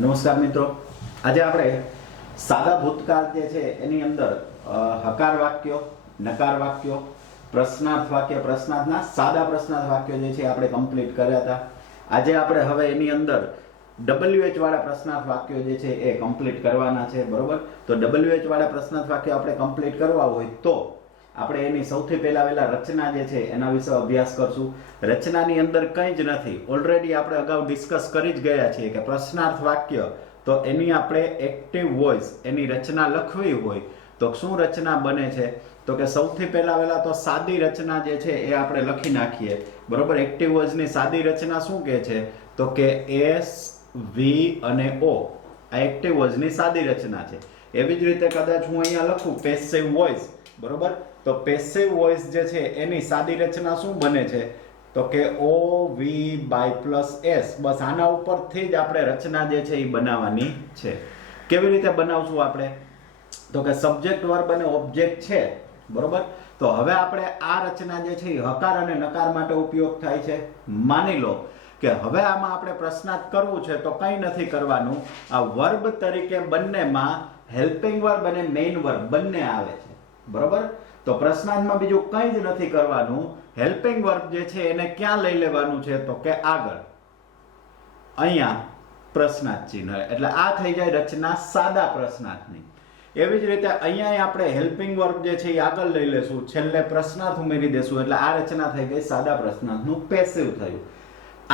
નમસ્કાર મિત્રો, આજે આપણે સાદા ભૂતકાળ જે છે એની અંદર હકાર વાક્યો, નકાર વાક્યો, પ્રશ્નાર્થ વાક્ય, પ્રશ્નાર્થના સાદા પ્રશ્નાર્થ વાક્યો જે છે આપણે કમ્પ્લીટ કર્યા હતા. આજે આપણે હવે એની અંદર WH વાળા પ્રશ્નાર્થ વાક્યો જે છે એ કમ્પ્લીટ કરવાના છે, બરોબર? તો WH વાળા પ્રશ્નાર્થ વાક્યો આપણે કમ્પ્લીટ કરવા હોય તો આપણે એની સૌથી પહેલા રચના જે છે એના વિશે અભ્યાસ કરશું. રચનાની અંદર કંઈ જ નથી, ઓલરેડી આપણે અગાઉ ડિસ્કસ કરી જ ગયા છીએ કે પ્રશ્નાર્થ વાક્ય તો એની આપણે એક્ટિવ વોઇસ એની રચના લખવી હોય તો શું રચના બને છે? તો કે સૌથી પહેલા તો સાદી રચના જે છે એ આપણે લખી નાખીએ, બરોબર? એક્ટિવ વોઇસની સાદી રચના શું કહે છે? તો કે S V અને O આ એક્ટિવ વોઇસની સાદી રચના છે. એવી જ રીતે કદાચ હું અહીંયા લખું પેસિવ વોઇસ, બરોબર? તો પેસિવ વોઇસ જે છે એની સાદી રચના શું બને છે? તો કે OV/S. બસ આના ઉપરથી જ આપણે રચના જે છે એ બનાવવાની છે. કેવી રીતે બનાવશું આપણે? તો કે સબ્જેક્ટ વર્બ અને ઓબ્જેક્ટ છે, બરોબર? તો હવે આપણે આ રચના જે છે એ હકાર અને નકાર માટે ઉપયોગ થાય છે. માની લો કે હવે આમાં આપણે પ્રશ્નાર્થ કરવું છે તો કંઈ નથી કરવાનું, આ વર્બ તરીકે બંનેમાં હેલ્પિંગ વર્બ અને મેઇન વર્બ બંને આવે છે, બરોબર? તો પ્રશ્નાર્થમાં બીજું કંઈ જ નથી કરવાનું. હેલ્પિંગ વર્બ જે છે એને ક્યાં લઈ લેવાનું છે? તો કે આગળ, અહીંયા પ્રશ્નાર્થ ચિહ્ન, એટલે આ થઈ જાય રચના સાદા પ્રશ્નાર્થની. એવી જ રીતે અહીંયા આપણે હેલ્પિંગ વર્બ જે છે એ આગળ લઈ લેશું, છેલ્લે પ્રશ્નાર્થ ઉમેરી દેશું, એટલે આ રચના થઈ ગઈ સાદા પ્રશ્નાર્થનું પેસિવ થયું.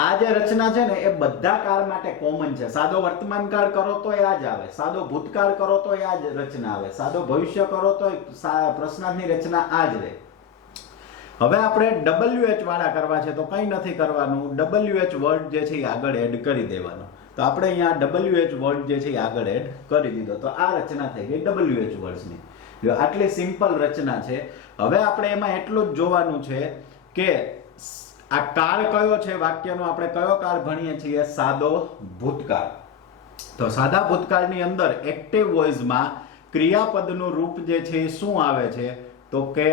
આ જે રચના છે ને એ બધા કાળ માટે કોમન છે. સાદો વર્તમાન કાળ કરો તો આ જ આવે, સાદો ભૂતકાળ કરો તો આ જ રચના આવે, સાદો ભવિષ્ય કરો તો પ્રશ્નાર્થની રચના આ જ રહે. હવે આપણે WH વાળા કરવા છે તો કંઈ નથી કરવાનું, WH વર્ડ જે છે એ આગળ એડ કરી દેવાનો. તો આપણે અહીંયા WH વર્ડ જે છે એ આગળ એડ કરી દીધો, તો આ રચના થઈ ગઈ WH વર્ડ્સની. જો આટલી સિમ્પલ રચના છે. હવે આપણે એમાં એટલું જ જોવાનું છે કે આ કાળ કયો છે વાક્યનો? આપણે કયો કાળ ભણીએ છીએ? સાદો ભૂતકાળ. તો સાદા ભૂતકાળની અંદર એક્ટિવ વોઇસમાં ક્રિયાપદનું રૂપ જે છે એ શું આવે છે? તો કે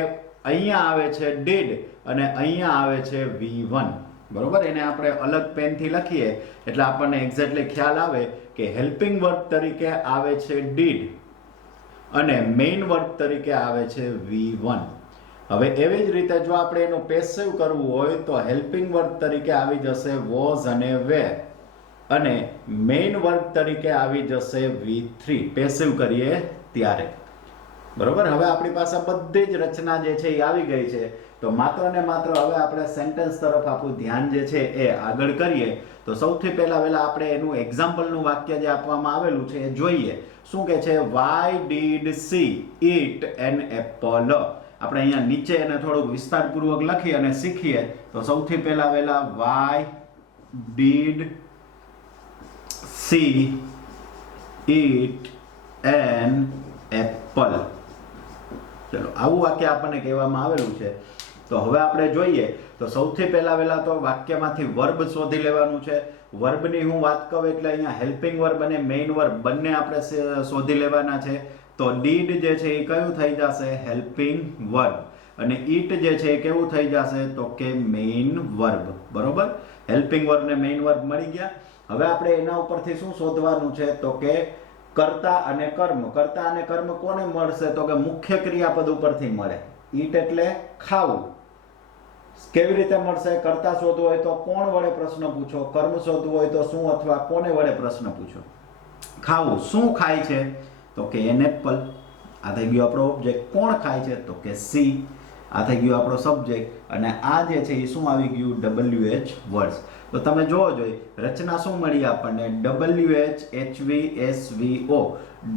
અહીંયા આવે છે did અને અહીંયા આવે છે V1, બરોબર? એને આપણે અલગ પેનથી લખીએ એટલે આપણને એક્ઝેક્ટલી ખ્યાલ આવે કે હેલ્પિંગ વર્બ તરીકે આવે છે did અને મેઇન વર્બ તરીકે આવે છે V1. હવે એવી જ રીતે જો આપણે એનું પેસિવ કરવું હોય તો હેલ્પિંગ વર્બ તરીકે આવી જશે was અને were અને મેઇન વર્બ તરીકે આવી જશે V3 પેસિવ કરીએ ત્યારે, બરોબર? હવે આપણી પાસે બધી જ રચના જે છે એ આવી ગઈ છે. તો માત્ર ને માત્ર હવે આપણે સેન્ટેન્સ તરફ આપણું ધ્યાન જે છે એ આગળ કરીએ. તો સૌથી પહેલા આપણે એનું એક્ઝામ્પલનું વાક્ય જે આપવામાં આવેલું છે એ જોઈએ. શું કે છે? Why did she eat an apple? આપણે અહીંયા નીચે એને થોડુંક વિસ્તારપૂર્વક લખી અને શીખીએ. તો સૌથી પહેલા why did she eat an apple? ચલો, આવું વાક્ય આપણને કહેવામાં આવેલું છે. તો હવે આપણે જોઈએ તો સૌથી પહેલા તો વાક્યમાંથી વર્બ શોધી લેવાનું છે. વર્બની હું વાત કહું એટલે અહીંયા હેલ્પિંગ વર્બ અને મેઇન વર્બ બંને આપણે શોધી લેવાના છે. તો did જે છે એ કયું થઈ જશે? Helping verb. અને eat જે છે એ કેવું થઈ જશે? તો કે મેઇન વર્બ, બરોબર? હેલ્પિંગ વર્બ ને મેઇન વર્બ મળી ગયા. હવે આપણે એના ઉપરથી શું શોધવાનું છે? તો કે કર્તા અને કર્મ. કર્તા અને કર્મ કોને મળશે? તો કે મુખ્ય ક્રિયાપદ ઉપરથી મળે. eat એટલે ખાવું. કેવી રીતે મળશે? કર્તા શોધવું હોય તો કોણ વડે પ્રશ્ન પૂછો, કર્મ શોધવું હોય તો શું અથવા કોને વડે પ્રશ્ન પૂછો. ખાવું, શું ખાય છે? તો કે એન એપલ. આ થઈ ગયો આપણો ઓબ્જેક્ટ. કોણ ખાય છે? તો કે સી. આ થઈ ગયો આપણો સબ્જેક્ટ. અને આ જે છે એ શું આવી ગયું? WH words. તો તમે જોવો જોઈએ રચના શું મળી આપણને? WH HV SVO.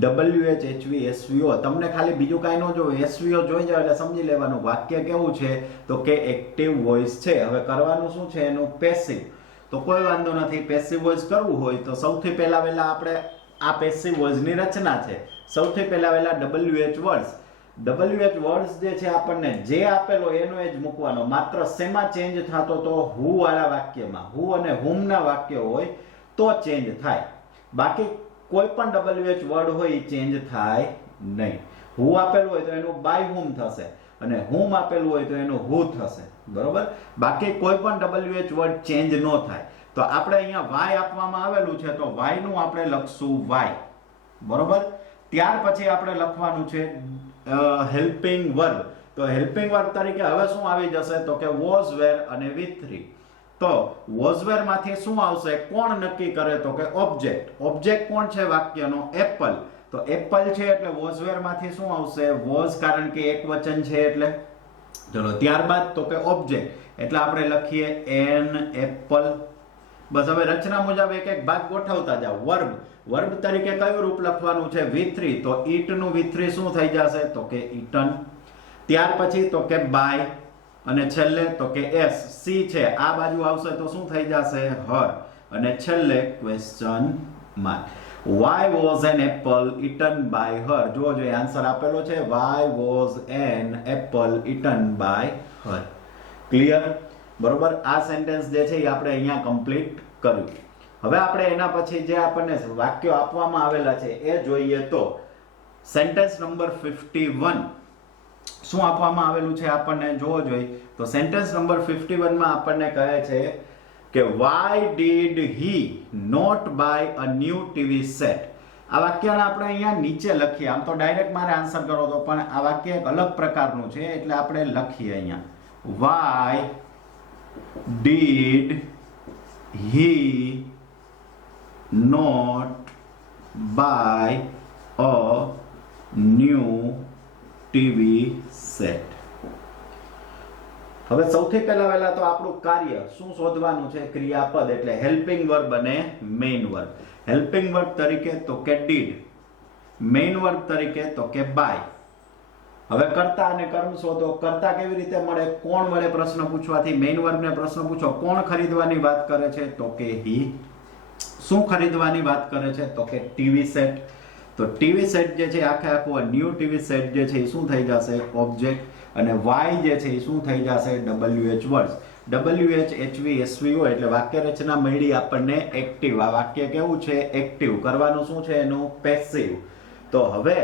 WH HV SVO. તમને ખાલી બીજું કાંઈ ન જોવે, SVO જોઈ જાવ એટલે સમજી લેવાનું વાક્ય કેવું છે? તો કે એક્ટિવ વોઇસ છે. હવે કરવાનું શું છે? એનું પેસિવ. તો કોઈ વાંધો નથી, પેસિવ વોઇસ કરવું હોય તો સૌથી પહેલા આપણે આ પેસિવ વોઇસની રચના છે. સૌથી પહેલા WH વર્ડ્સ. WH વર્ડ્સ જે છે આપણને જે આપેલો એનો જ મૂકવાનો. માત્ર શેમાં ચેન્જ થતો? તો who વાળા વાક્યમાં. who અને whom ના વાક્ય હોય તો ચેન્જ થાય, બાકી કોઈ પણ WH વર્ડ હોય એ ચેન્જ થાય નહીં. who આપેલું હોય તો એનું by whom થશે અને whom આપેલું હોય તો એનું who થશે, બરોબર? બાકી કોઈ પણ WH વર્ડ ચેન્જ ન થાય. તો આપણે અહીંયા y આપવામાં આવેલું છે તો y નું આપણે લખશું y, બરોબર. ત્યાર પછી આપણે લખવાનું છે હેલ્પિંગ વર્બ. તો હેલ્પિંગ વર્બ તરીકે હવે શું આવી જશે તો કે વોઝ વેર અને V3. તો વોઝ વેર માંથી શું આવશે, કોણ નક્કી કરે તો કે ઓબ્જેક્ટ. ઓબ્જેક્ટ કોણ છે વાક્યનો, એપલ. તો એપલ છે એટલે વોઝ વેર માંથી શું આવશે, વોઝ, કારણ કે એક વચન છે એટલે. ચલો ત્યારબાદ તો કે ઓબ્જેક્ટ એટલે આપણે લખીએ એન એપલ. બસ હવે રચના મુજબ એક એક ભાગ ગોઠવતા જાવ. વર્બ, વર્બ તરીકે કયું રૂપ લખવાનું છે, V3. તો ઈટ નું V3 શું થઈ જશે તો કે ઈટન. ત્યાર પછી તો કે બાય અને છેલ્લે તો કે એસ. સી છે આ બાજુ આવશે તો શું થઈ જશે હર, અને છેલ્લે question mark. Why was an apple eaten by her? જો આન્સર આપેલો છે, why was an apple eaten by her. Clear, બરોબર. આ સેન્ટેન્સ જે છે એ આપણે અહીંયા કમ્પ્લીટ કર્યું. હવે આપણે એના પછી જે આપણને વાક્યો આપવામાં આવેલા છે એ જોઈએ. તો સેન્ટેન્સ નંબર 51 શું આપવામાં આવેલું છે આપણને જોવો જોઈએ. તો સેન્ટેન્સ નંબર 51 માં આપણને કહે છે કે why did he not buy a new TV set? આ વાક્યને આપણે અહીંયા નીચે લખીએ. આમ તો ડાયરેક્ટ મારે આન્સર કરો તો પણ આ વાક્ય એક અલગ પ્રકારનું છે એટલે આપણે લખીએ અહીંયા why did he not buy a new TV set? હવે સૌથી પહેલા તો આપણું કાર્ય શું શોધવાનું છે, ક્રિયાપદ એટલે હેલ્પિંગ વર્બ અને મેઇન વર્બ. હેલ્પિંગ વર્બ તરીકે તો કે did, મેઇન વર્બ તરીકે તો કે by. હવે કર્તા અને કર્મ શોધો. કર્તા કેવી રીતે મળે, કોણ મળે પ્રશ્ન પૂછવાથી. મેઇન વર્બને પ્રશ્ન પૂછો કોણ ખરીદવાની વાત કરે છે તો કે he. શું ખરીદવાની વાત કરે છે તો કે ટીવી સેટ. તો ટીવી સેટ જે છે આખે આખું ન્યૂ ટીવી સેટ જે છે એ શું થઈ જશે ઓબ્જેક્ટ, અને y જે છે એ શું થઈ જશે WH words. WH HV SVO એટલે વાક્ય રચના મળી આપણને એક્ટિવ. આ વાક્ય કેવું છે, એક્ટિવ. કરવાનું શું છે એનું, પેસિવ. તો હવે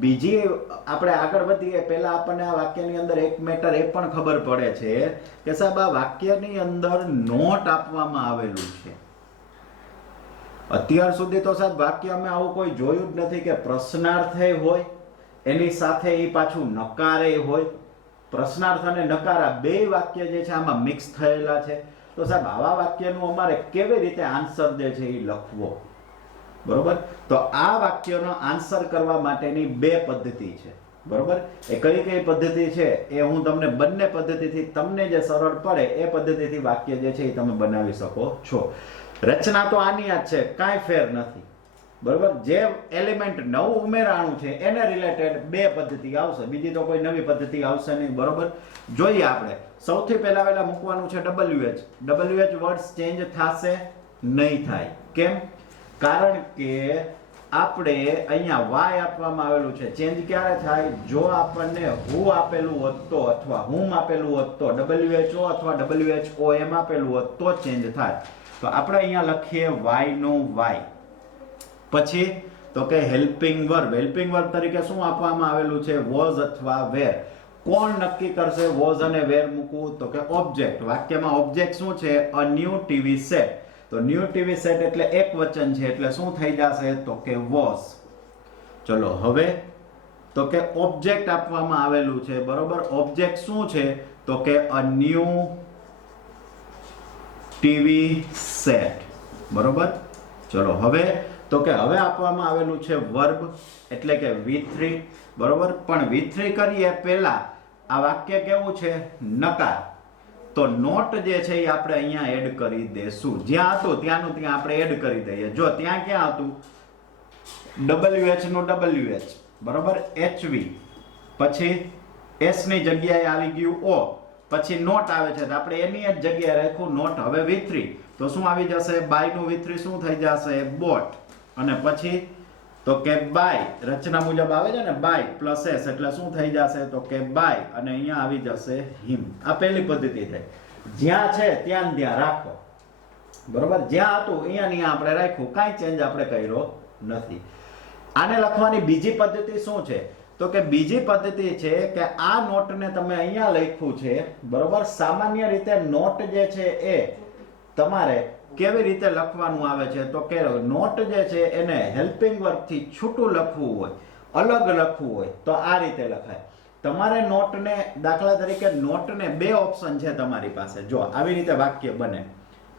બીજી આપણે આગળ વધીએ પહેલા આપણને આ વાક્યની અંદર એક મેટર એ પણ ખબર પડે છે કે સાહેબ આ વાક્યની અંદર નોટ આપવામાં આવેલું છે. અત્યાર સુધી તો સાહેબ વાક્ય અમે આવું કોઈ જોયું જ નથી કે પ્રશ્નાર્થ હોય એની સાથે એ પાછું નકારે હોય. પ્રશ્નાર્થ અને નકાર આ બે વાક્ય જે છે આમાં મિક્સ થયેલા છે. તો સાહેબ આવા વાક્યનું અમારે કેવી રીતે આન્સર જે છે એ લખવો, બરોબર. તો આ વાક્યનો આન્સર કરવા માટેની બે પદ્ધતિ છે, બરોબર. એ કઈ કઈ પદ્ધતિ છે એ હું તમને બંને પદ્ધતિથી તમને જે સરળ પડે એ પદ્ધતિથી વાક્ય જે છે એ તમે બનાવી શકો છો. રચના તો આની જ છે, કાંઈ ફેર નથી, બરોબર. જે એલિમેન્ટ નવું ઉમેરાણું છે એને રિલેટેડ બે પદ્ધતિ આવશે, બીજી તો કોઈ નવી પદ્ધતિ આવશે નહીં, બરોબર. જોઈએ આપણે સૌથી પહેલા મૂકવાનું છે WH. WH વર્ડ્સ ચેન્જ થશે નહીં થાય. કેમ? કારણ કે આપણે અહીંયા y આપવામાં આવેલું છે. ચેન્જ ક્યારે થાય, જો આપણને who આપેલું હોત તો અથવા whom આપેલું હોત તો, WHO અથવા WHOM આપેલું હોત તો ચેન્જ થાય. તો આપણે અહીંયા લખીએ y નું y. પછી તો કે હેલ્પિંગ વર્બ. હેલ્પિંગ વર્બ તરીકે શું આપવામાં આવેલું છે, was અથવા were. કોણ નક્કી કરશે was અને were મૂકવું તો કે ઓબ્જેક્ટ. વાક્યમાં ઓબ્જેક્ટ શું છે, a new TV set. તો ન્યુ ટીવી સેટ એટલે એક વચન છે એટલે શું થઈ જશે તો કે was. ચલો હવે તો કે ઓબ્જેક્ટ આપવામાં આવેલું છે, બરોબર. ઓબ્જેક્ટ શું છે તો કે a new ટીવી સેટ, બરોબર. ચલો હવે તો કે હવે આપવામાં આવેલું છે વર્બ એટલે કે V3, બરોબર. પણ V3 કરીએ પહેલા આ વાક્ય કેવું છે, નકાર. તો નોટ જે છે એ આપણે અહીંયા એડ કરી દેશું. જ્યાં હતું ત્યાંનું ત્યાં આપણે એડ કરી દઈએ. જો ત્યાં ક્યાં હતું WH નું WH, બરોબર. HV પછી S ની જગ્યાએ આવી ગયું O, પછી નોટ આવે છે તો આપણે એની જ જગ્યાએ રાખ્યું નોટ. હવે V3 તો શું આવી જશે, બાય નું V3 શું થઈ જશે બોટ, અને પછી તો કે બાય રચના મુજબ આવે છે ને, બાય પ્લસ S એટલે શું થઈ જશે તો કે બાય, અને અહીંયા આવી જશે હિમ. આ પહેલી પદ્ધતિ થઈ. જ્યાં છે ત્યાં ત્યાં રાખો, બરોબર. જ્યાં હતું અહીંયા આપણે રાખ્યું, કાંઈ ચેન્જ આપણે કર્યો નથી. આને લખવાની બીજી પદ્ધતિ શું છે તો કે બીજી પદ્ધતિ છે કે આ નોટને તમે અહીંયા લખ્યું છે, બરોબર. સામાન્ય રીતે નોટ જે છે એ તમારે કેવી રીતે લખવાનું આવે છે તો કે નોટ જે છે એને હેલ્પિંગ વર્બથી છૂટું લખવું હોય, અલગ લખવું હોય તો આ રીતે લખાય. તમારે નોટને દાખલા તરીકે નોટને બે ઓપ્શન છે તમારી પાસે. જો આવી રીતે વાક્ય બને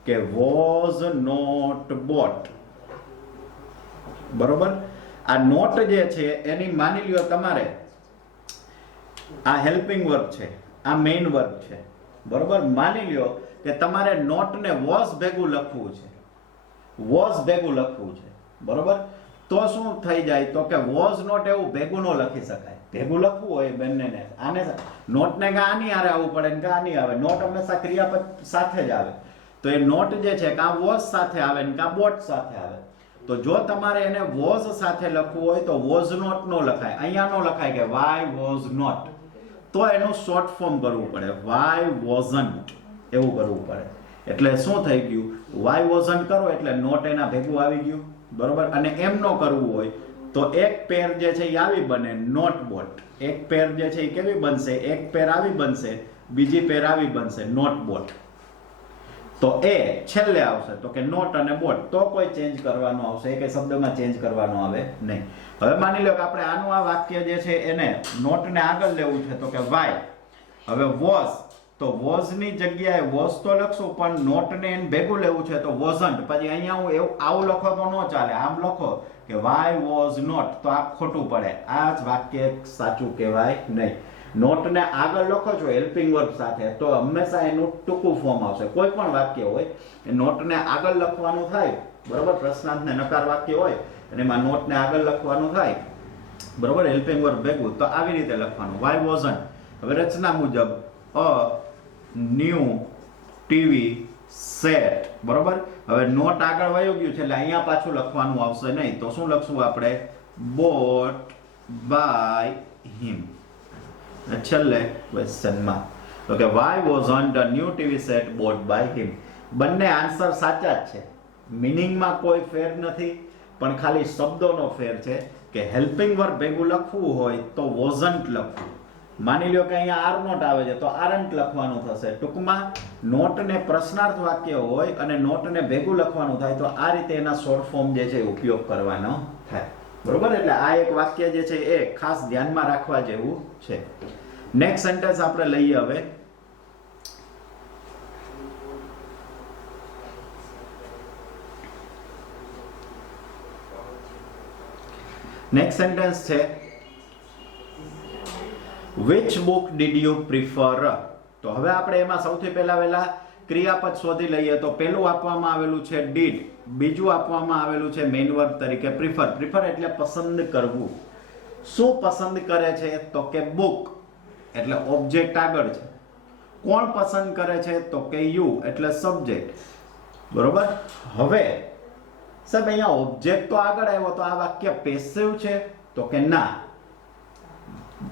કે વોઝ નોટ બોટ, બરોબર. આ નોટ જે છે એની માની લ્યો તમારે આ હેલ્પિંગ વર્બ છે, આ મેઇન વર્બ છે, બરોબર. માની લ્યો કે તમારે નોટને વોઝ ભેગું લખવું છે, વોઝ ભેગું લખવું છે, બરોબર. તો શું થઈ જાય તો કે વોઝ નોટ એવું ભેગું ન લખી શકાય. ભેગું લખવું હોય બંનેને, આને નોટને કાં આની હારે આવવું પડે ને કાં આની આવે. નોટ હંમેશા ક્રિયાપદ સાથે જ આવે. તો એ નોટ જે છે કાં વોઝ સાથે આવે ને કાં બોટ સાથે આવે. તો જો તમારે એને વોઝ સાથે લખવું હોય તો વોઝ નોટ નો લખાય. અહીંયા નો લખાય કે વાય વોઝ નોટ, તો એનું શોર્ટ ફોર્મ કરવું પડે, વાય વોઝન્ટ એવું કરવું પડે. એટલે શું થઈ ગયું, વાય વોઝન્ટ કરો એટલે નોટ એના ભેગું આવી ગયું, બરોબર. અને એમ નો કરવું હોય તો એક પેર જે છે એ આવી બને, નોટ બોટ. એક પેર જે છે એ કેવી બનશે, એક પેર આવી બનશે, બીજી પેર આવી બનશે, નોટ બોટ. તો એ છેલ્લે આવશે તો કે નોટ અને બોટ. તો કોઈ ચેન્જ કરવાનો આવશે, કે શબ્દમાં ચેન્જ કરવાનો આવે નહીં. હવે માની લો કે આપણે આનું આ વાક્ય જે છે એને નોટને આગળ લેવું છે તો કે વાય. હવે વોઝ, તો વોઝ ની જગ્યાએ વોઝ તો લખશું પણ નોટને એને ભેગું લેવું છે તો વોઝન્ટ. પછી અહીંયા હું એવું આવું લખો તો ન ચાલે, આમ લખો કે વાય વોઝ નોટ, તો આ ખોટું પડે. આ જ વાક્ય સાચું કહેવાય નહીં. નોટને આગળ લખો છો હેલ્પિંગ વર્બ સાથે તો હંમેશા એનું ટૂંકું ફોર્મ આવશે. કોઈ પણ વાક્ય હોય એ નોટને આગળ લખવાનું થાય, બરોબર. પ્રશ્નાર્થ ને નકાર વાક્ય હોય અને એમાં નોટને આગળ લખવાનું થાય, બરોબર, હેલ્પિંગ વર્બ ભેગું, તો આવી રીતે લખવાનું, વાય વોઝન્ટ. હવે રચના મુજબ અ ન્યૂ ટીવી સેટ, બરોબર. હવે નોટ આગળ વયું ગયું છે એટલે અહીંયા પાછું લખવાનું આવશે નહીં. તો શું લખશું આપણે, બોટ બાય હિમ. છેલ્લે ક્વેશ્ચનમાં તો કે why wasn't a new TV set bought by him. બંને આન્સર સાચા જ છે, મિનિંગમાં કોઈ ફેર નથી, પણ ખાલી શબ્દોનો ફેર છે કે હેલ્પિંગ વર્બ ભેગું લખવું હોય તો વોઝન્ટ લખવું. માની લ્યો કે અહીંયા આર નોટ આવે છે તો આરન્ટ લખવાનું થશે. ટૂંકમાં નોટને પ્રશ્નાર્થ વાક્ય હોય અને નોટને ભેગું લખવાનું થાય તો આ રીતે એના શોર્ટ ફોર્મ જે છે ઉપયોગ કરવાનો થાય, બરોબર. એટલે આ એક વાક્ય જે છે એ ખાસ ધ્યાનમાં રાખવા જેવું છે. નેક્સ્ટ સેન્ટેન્સ આપણે લઈએ. હવે નેક્સ્ટ સેન્ટેન્સ છે which book did you prefer. તો હવે આપણે એમાં સૌથી પહેલા ક્રિયાપદ શોધી લઈએ. તો પહેલું આપવામાં આવેલું છે did, બીજું આપવામાં આવેલું છે મેઇન વર્બ તરીકે prefer. prefer એટલે પસંદ કરવું. શું પસંદ કરે છે તો કે book એટલે ઓબ્જેક્ટ આગળ છે. કોણ પસંદ કરે છે તો કે you એટલે સબ્જેક્ટ, બરોબર. હવે સાહેબ અહીંયા ઓબ્જેક્ટ તો આગળ આવ્યો તો આ વાક્ય પેસિવ છે તો કે ના.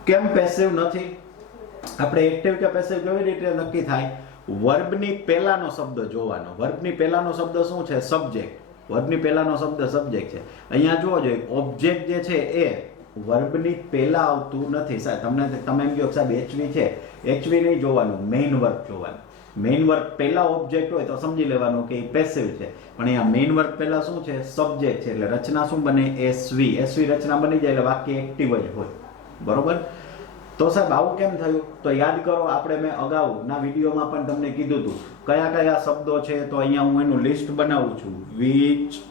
કેમ પેસિવ નથી? આપણે એક્ટિવ કે પેસિવ કેવી રીતે નક્કી થાય? વર્બની પહેલાનો શબ્દ જોવાનો. વર્બની પહેલાનો શબ્દ શું છે? સબ્જેક્ટ. વર્બની પહેલાનો શબ્દ સબ્જેક્ટ છે. અહીંયા જોવો જોઈએ ઓબ્જેક્ટ જે છે એ વર્બની પહેલા આવતું નથી. સાહેબ તમે એમ કહો સાહેબ એચવી છે, એચવી નહીં જોવાનું, મેઇન વર્બ જોવાનું. મેઇન વર્બ પહેલા ઓબ્જેક્ટ હોય તો સમજી લેવાનું કે એ પેસિવ છે, પણ અહીંયા મેઇન વર્બ પહેલા શું છે? સબ્જેક્ટ છે. એટલે રચના શું બને? એસવી. એસવી રચના બની જાય એટલે વાક્ય એક્ટિવ જ હોય, બરોબર. તો સાહેબ આવું કેમ થયું? તો યાદ કરો, આપણે મેં અગાઉના વિડીયોમાં પણ તમને કીધું હતું કયા કયા શબ્દો છે. તો અહીંયા હું એનું લિસ્ટ બનાવું છું. which,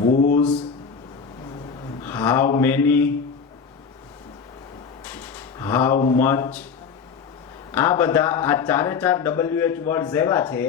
whose, how many, how much. આ બધા આ ચારે ચાર WH વર્ડ્સ એવા છે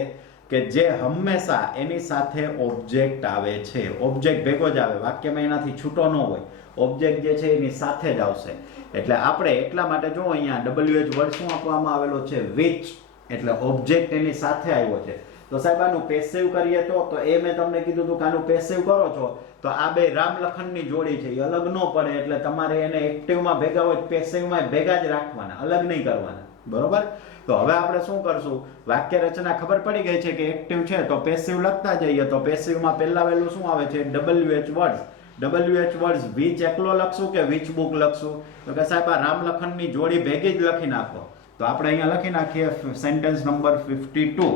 કે જે હંમેશા એની સાથે ઓબ્જેક્ટ આવે છે. ઓબ્જેક્ટ ભેગો જ આવે, વાક્યમાં એનાથી છૂટો ન હોય. ઓબ્જેક્ટ જે છે એની સાથે જ આવશે. એટલે આપણે એટલા માટે જો અહીંયા WH વર્ડ શું આપવામાં આવેલો છે? which એટલે ઓબ્જેક્ટ એની સાથે આવ્યો છે. તો સાહેબ આનું પેસિવ કરીએ તો એ મેં તમને કીધું હતું કે આનું પેસિવ કરો છો તો આ બે રામ લખનની જોડી છે એ અલગ ન પડે. એટલે તમારે એને એક્ટિવમાં ભેગા હોય પેસિવમાં ભેગા જ રાખવાના, અલગ નહીં કરવાના, બરોબર. તો હવે આપણે શું કરશું? વાક્ય રચના ખબર પડી ગઈ છે કે એક્ટિવ છે તો પેસિવ લખતા જઈએ. તો પેસિવમાં પહેલા વહેલું શું આવે છે? WH words. WH words which એકલો લખશું કે which book લખશું? તો કે સાહેબ આ રામ લખનની જોડી ભેગી જ લખી નાખો. તો આપણે અહીંયા લખી નાખીએ સેન્ટેન્સ નંબર 52.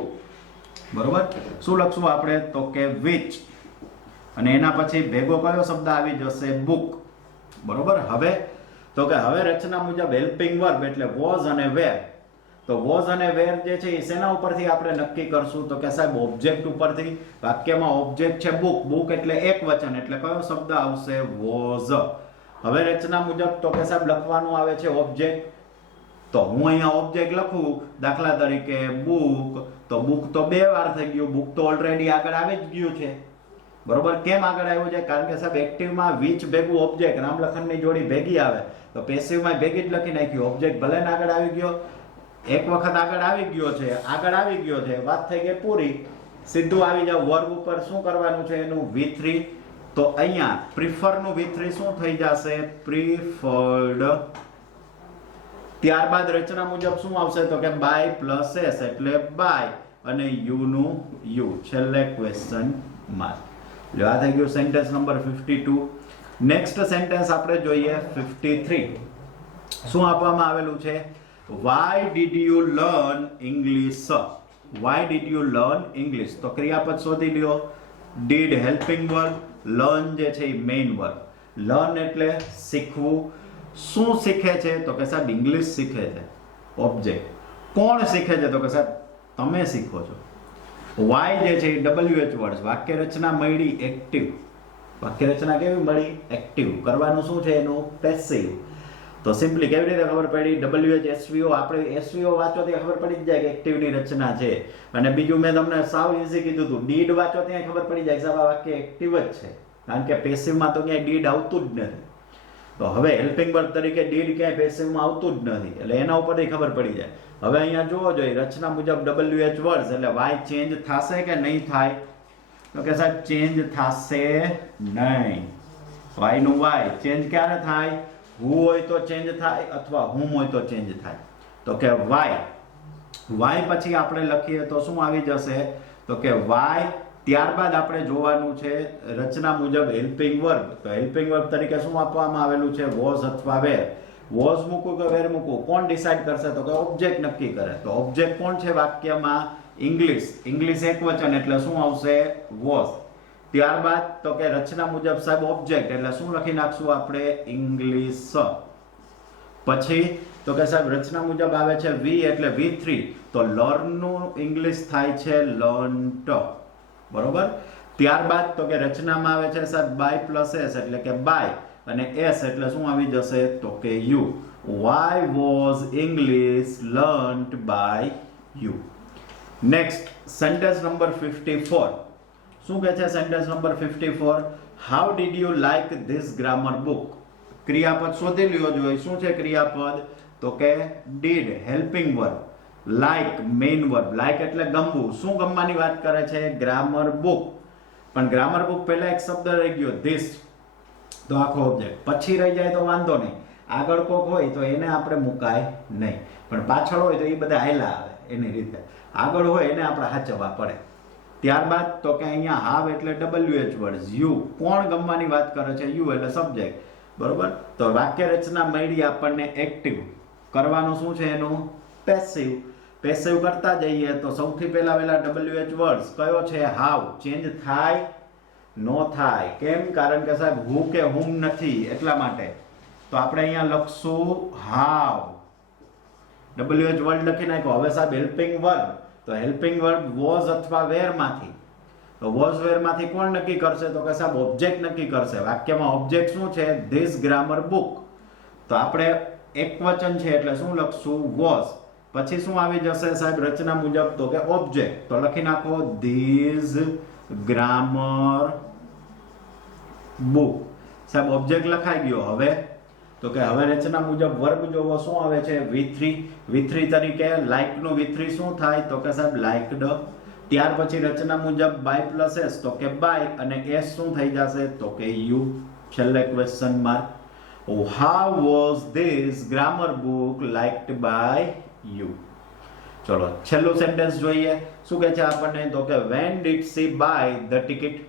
બરોબર. શું લખશું આપણે? તો કે which, અને એના પછી ભેગો કયો શબ્દ આવી જશે? book. બરોબર. હવે તો કે હવે રચના મુજબ હેલ્પિંગ વર્બ એટલે was અને were. તો was અને were જે છે એ શેના ઉપરથી આપણે નક્કી કરશું? તો કે સાહેબ ઓબ્જેક્ટ ઉપરથી. વાક્યમાં ઓબ્જેક્ટ છે book, book એટલે એક વચન એટલે કયો શબ્દ આવશે? was. હવે રચના મુજબ તો કે સાહેબ લખવાનું આવે છે ઓબ્જેક્ટ. તો હું અહીંયા ઓબ્જેક્ટ લખું, દાખલા તરીકે book, તો book તો બે વાર થઈ ગયું, book તો ઓલરેડી આગળ આવી જ ગયું છે. બરોબર. કેમ આગળ આવ્યું છે? કારણ કે સાહેબ એક્ટિવમાં which ભેગું ઓબ્જેક્ટ, રામલખનની જોડી ભેગી આવે, તો પેસિવમાં ભેગી જ લખી નાખ્યું. ઓબ્જેક્ટ ભલે ને આગળ આવી ગયો, એક વખત આગળ આવી ગયો છે, વાત થઈ ગઈ પૂરી. સીધું આવી જાવ વર્બ ઉપર. શું કરવાનું છે એનું? V3. તો અહીંયા પ્રિફર નું V3 શું થઈ જશે? પ્રિફર્ડ. ત્યારબાદ રચના મુજબ શું આવશે? તો કે બાય પ્લસ એસ એટલે બાય, અને યુ નું યુ, છેલ્લે ક્વેશ્ચન માર્ક. એટલે આ થઈ ગયું સેન્ટેન્સ નંબર 52. નેક્સ્ટ સેન્ટેન્સ આપણે જોઈએ 53. શું આપવામાં આવેલું છે? Why did you learn English? Why did you learn English? તો ક્રિયાપદ શોધી લ્યો. did હેલ્પિંગ વર્બ, learn જે છે એ મેઇન વર્બ. learn એટલે શીખવું. શું શીખે છે? તો કે સાહેબ ઇંગ્લિશ શીખે છે. ઓબ્જેક્ટ. કોણ શીખે છે? તો કે સાહેબ તમે શીખો છો. વાય જે છે એ WH વર્ડ. વાક્ય રચના મળી એક્ટિવ. વાક્ય રચના કેવી મળી? એક્ટિવ. કરવાનું શું છે એનું? પેસિવ. તો સિમ્પલી કેવી રીતે ખબર પડી? WH SVO. આપણે SVO વાંચો ત્યાં ખબર પડી જાય કે એક્ટિવની રચના છે. અને બીજું મેં તમને સાવ ઈઝી કીધું હતું, ડીડ વાંચો ત્યાં ખબર પડી જાય કે સાહેબ આ વાક્ય એક્ટિવ જ છે, કારણ કે પેસિવમાં તો ક્યાંય ડીડ આવતું જ નથી. તો હવે હેલ્પિંગ વર્બ તરીકે ડીડ ક્યાંય પેસિવમાં આવતું જ નથી, એટલે એના ઉપરથી ખબર પડી જાય. હવે અહીંયા જોવો જોઈએ રચના મુજબ WH વર્ડ્સ એટલે વાય ચેન્જ થશે કે નહીં થાય? તો કે સાહેબ ચેન્જ થશે નહીં. વાય નું વાય ચેન્જ ક્યારે થાય? who હોય તો ચેન્જ થાય, અથવા whom હોય તો ચેન્જ થાય. તો કે વાય. વાય પછી આપણે લખીએ તો શું આવી જશે? તો કે વાય. ત્યારબાદ આપણે જોવાનું છે રચના મુજબ હેલ્પિંગ વર્બ. તો હેલ્પિંગ વર્બ તરીકે શું આપવામાં આવેલું છે? was અથવા were. was મૂકવું કે were મૂકવું કોણ ડિસાઈડ કરશે? તો કે ઓબ્જેક્ટ નક્કી કરે. તો ઓબ્જેક્ટ કોણ છે વાક્યમાં? ઇંગ્લિશ. ઇંગ્લિશ એક વચન એટલે શું આવશે? was. ત્યારબાદ તો કે રચના મુજબ સાહેબ ઓબ્જેક્ટ એટલે શું લખી નાખશું આપણે? ઇંગ્લિશ. પછી તો કે સાહેબ રચના મુજબ આવે છે V એટલે V3. તો લર્ન નું ઇંગ્લિશ થાય છે લર્ન્ટ. બરોબર. ત્યારબાદ તો કે રચનામાં આવે છે સાહેબ બાય પ્લસ એસ એટલે કે બાય, અને એસ એટલે શું આવી જશે? તો કે you. Why was English learnt by you? Next sentence number 54. શું કહે છે sentence number 54? How did you like this grammar book? ક્રિયાપદ શોધી લ્યો જોઈએ. શું છે ક્રિયાપદ? તો કે did helping verb, like main verb. like એટલે ગમવું. શું ગમવાની વાત કરે છે? Grammar book. પણ ગ્રામર બુક પહેલા એક શબ્દ રહી ગયો this, તો આખો ઓબ્જેક્ટ. પછી રહી જાય તો વાંધો નહીં, આગળ કોક હોય તો એને આપણે મુકાય નહીં, પણ પાછળ હોય તો એ બધા હાયલા આવે એની રીતે. આગળ હોય એને આપણે હાચવવા પડે. ત્યારબાદ તો કે અહીંયા હાવ એટલે WH વર્ડ. યુ કોણ ગમવાની વાત કરે છે? યુ એટલે સબ્જેક્ટ. બરોબર. તો વાક્ય રચના મળી આપણને એક્ટિવ. કરવાનું શું છે એનું? પેસિવ. પેસિવ કરતા જઈએ તો સૌથી પહેલા WH વર્ડ્સ કયો છે? હાવ. ચેન્જ થાય? નો થાય. કેમ? કારણ કે સાહેબ who કે whom નથી એટલા માટે. તો આપણે અહીંયા લખશું હાવ. WH વર્ડ લખી નાખ્યો. હવે સાહેબ હેલ્પિંગ વર્બ. તો હેલ્પિંગ વર્બ was અથવા were માંથી. તો was were માંથી કોણ નક્કી કરશે? તો કે સાહેબ ઓબ્જેક્ટ નક્કી કરશે. વાક્યમાં ઓબ્જેક્ટ શું છે? this grammar book. તો આપણે એક વચન છે એટલે શું લખશું? was. પછી શું આવી જશે સાહેબ રચના મુજબ? તો કે ઓબ્જેક્ટ. તો લખી નાખો this grammar book. સાહેબ ઓબ્જેક્ટ લખાઈ ગયો. હવે તો કે હવે રચના મુજબ વર્બ જોવો. શું આવે છે? V3. V3 તરીકે like નું V3 શું થાય? તો કે સાહેબ liked. ત્યાર પછી રચના મુજબ by પ્લસ s તો કે by, અને s શું થઈ જશે? તો કે you, છેલ્લે question mark. How was this grammar book liked by you? ચલો છેલ્લું સેન્ટેન્સ જોઈએ. શું કહે છે આપણને? તો કે when did she buy the ticket?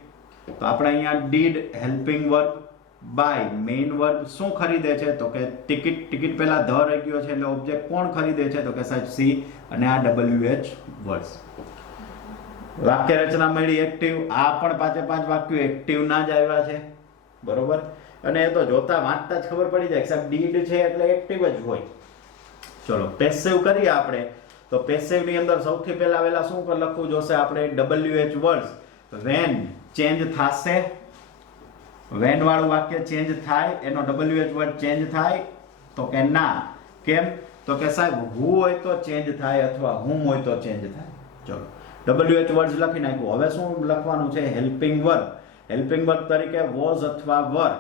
તો આપણે અહીંયા did helping verb, by main verb. શું ખરીદે છે? તો કે ટિકિટ. ટિકિટ પહેલા ધ રહી ગયો છે એટલે ઓબ્જેક્ટ કોણ ખરીદે છે? તો કે સાહેબ સી, અને આ WH વર્ડ્સ. વાક્ય રચના મળી એક્ટિવ. આ પણ 5 વાક્યો એક્ટિવ ના જ આવ્યા છે, બરોબર. અને એ તો જોતા વાંચતા જ ખબર પડી જાય કે સાહેબ ડીડ છે એટલે એક્ટિવ જ હોય. ચલો પેસિવ કરીએ આપણે. તો પેસિવ ની અંદર સૌથી પહેલા વેલા શું લખવું જોશે આપણે? WH words. વેન ચેન્જ થશે, વેન વાળું વાક્ય ચેન્જ થાય, એનો WH વર્ડ ચેન્જ થાય તો કે ના. કેમ? તો કે સાહેબ હુ હોય તો ચેન્જ થાય અથવા હુમ હોય તો ચેન્જ થાય. ચલો WH વર્ડ્સ લખી નાખ્યું. હવે શું લખવાનું છે? Helping verb. હેલ્પિંગ વર્બ તરીકે વોઝ અથવા વર.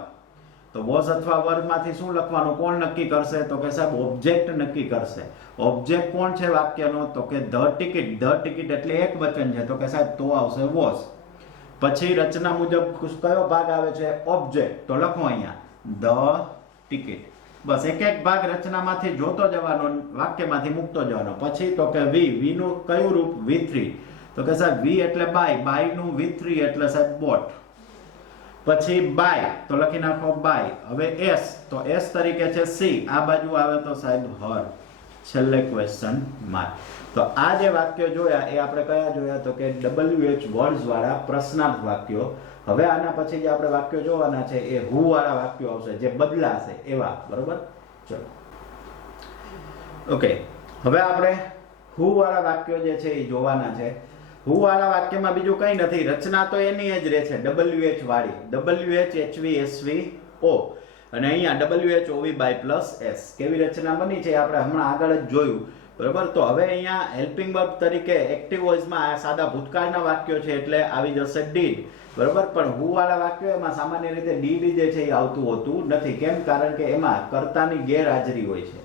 તો વોઝ અથવા વર માંથી શું લખવાનું? કોણ નક્કી કરશે? તો કે સાહેબ ઓબ્જેક્ટ નક્કી કરશે. ઓબ્જેક્ટ કોણ છે વાક્યનો? તો કે ધ ટિકિટ. ધ ટિકિટ એટલે એક વચન છે તો કે સાહેબ તો આવશે વોઝ. પછી રચના મુજબ કયો ભાગ આવે છે? ઓબ્જેક્ટ. તો લખો અહીંયા ધ ટિકિટ. બસ એક એક ભાગ રચનામાંથી જોતો જવાનો, વાક્યમાંથી મૂકતો જવાનો. પછી તો કે વી નું કયું રૂપ? V3. તો કે સાહેબ વી એટલે બાય, બાય નું V3 એટલે સાહેબ બોટ. પછી બાય તો લખી નાખો બાય. હવે એસ, તો એસ તરીકે છે સી, આ બાજુ આવે તો સાહેબ હર. છેલ્લે ક્વેશ્ચન માર્ક. તો આ જે વાક્યો જોયા એ આપણે કયા જોયા? તો કે WH વર્ડ્સ વાળા પ્રશ્નાર્થ વાક્યો. હવે આના પછી જે આપણે વાક્યો જોવાના છે એ હુ વાળા વાક્યો આવશે, જે બદલાશે એવા, બરોબર. ચલો ઓકે, હવે આપણે હુ વાળા વાક્યો જે છે એ જોવાના છે. હુ વાળા વાક્યમાં બીજું કંઈ નથી, રચના તો એની જ રહે છે WH વાળી. WH HV SV O અને અહીંયા WH OV by plus S. કેવી રચના બની છે આપણે હમણાં આગળ જ જોયું, બરોબર. તો હવે અહીંયા હેલ્પિંગ વર્બ તરીકે એક્ટિવ વોઇસમાં આ સાદા ભૂતકાળના વાક્યો છે એટલે આવી જશે ડીડ, બરોબર. પણ હુ વાળા વાક્યો એમાં સામાન્ય રીતે ડીડ જે છે એ આવતું હોતું નથી. કેમ? કારણ કે એમાં કર્તાની ગેરહાજરી હોય છે.